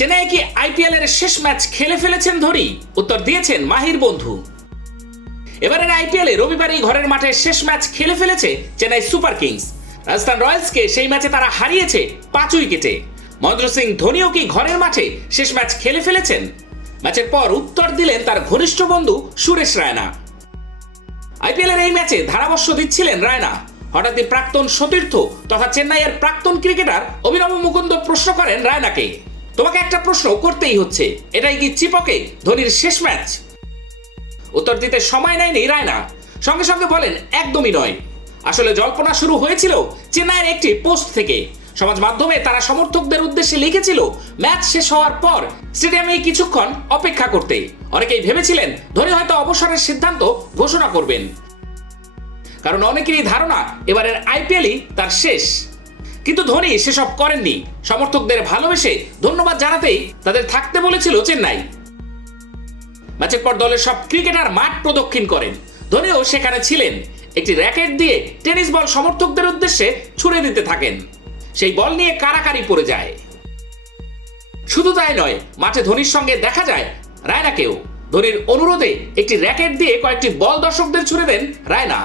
চেন্নাই কি আইপিএল এর শেষ ম্যাচ খেলে ফেলেছেন ধোনি? উত্তর দিয়েছেন মাহির বন্ধু। এবারের আইপিএলে রবিবারই ঘরের মাঠে শেষ ম্যাচ খেলে ফেলেছে চেন্নাই সুপার কিংস। রাজস্থান রয়্যালসকে সেই ম্যাচে তারা হারিয়েছে 5 উইকেটে। মহেন্দ্র সিং ধোনিও কি ঘরের মাঠে শেষ ম্যাচ খেলে ফেলেছেন? ম্যাচের পর উত্তর দিলেন তার ঘনিষ্ঠ বন্ধু সুরেশ রায়না। আইপিএলের এই ম্যাচে ধারাভাষ্য দিচ্ছিলেন রায়না। হঠাৎই প্রাক্তন সতীর্থ তথা চেন্নাইয়ের প্রাক্তন ক্রিকেটার অভিনব মুকুন্দ প্রশ্ন করেন রায়নাকে, তোমাকে একটা প্রশ্ন করতেই হচ্ছে, এটাই কি চিপকে ধোনির শেষ ম্যাচ? উত্তর দিতে সময় নেয়নি রায়না, সঙ্গে সঙ্গে বলেন একদমই নয়। আসলে জল্পনা শুরু হয়েছিল চেন্নাইয়ের একটি পোস্ট থেকে। সমাজ মাধ্যমে তারা সমর্থকদের উদ্দেশ্যে লিখেছিল ম্যাচ শেষ হওয়ার পর স্টেডিয়ামে কিছুক্ষণ অপেক্ষা করতে। অনেকেই ভেবেছিলেন ধোনি হয়তো অবসরের সিদ্ধান্ত ঘোষণা করবেন, কারণ অনেকেরই ধারণা এবারের আইপিএলই তার শেষ। কিন্তু ধোনি সেসব করেননি। সমর্থকদের ভালোবেসে ধন্যবাদ জানাতেই তাদের থাকতে বলেছিল চেন্নাই। ম্যাচের পর দলের সব ক্রিকেটার মাঠ প্রদক্ষিণ করেন। ধোনিও সেখানে ছিলেন। একটি র্যাকেট দিয়ে টেনিস বল সমর্থকদের উদ্দেশ্যে ছুড়ে দিতে থাকেন। সেই বল নিয়ে কারাকারি পড়ে যায়। শুধু তাই নয়, মাঠে ধোনির সঙ্গে দেখা যায় রায়নাকেও। ধোনির অনুরোধে একটি র্যাকেট দিয়ে কয়েকটি বল দর্শকদের ছুড়ে দেন রায়না।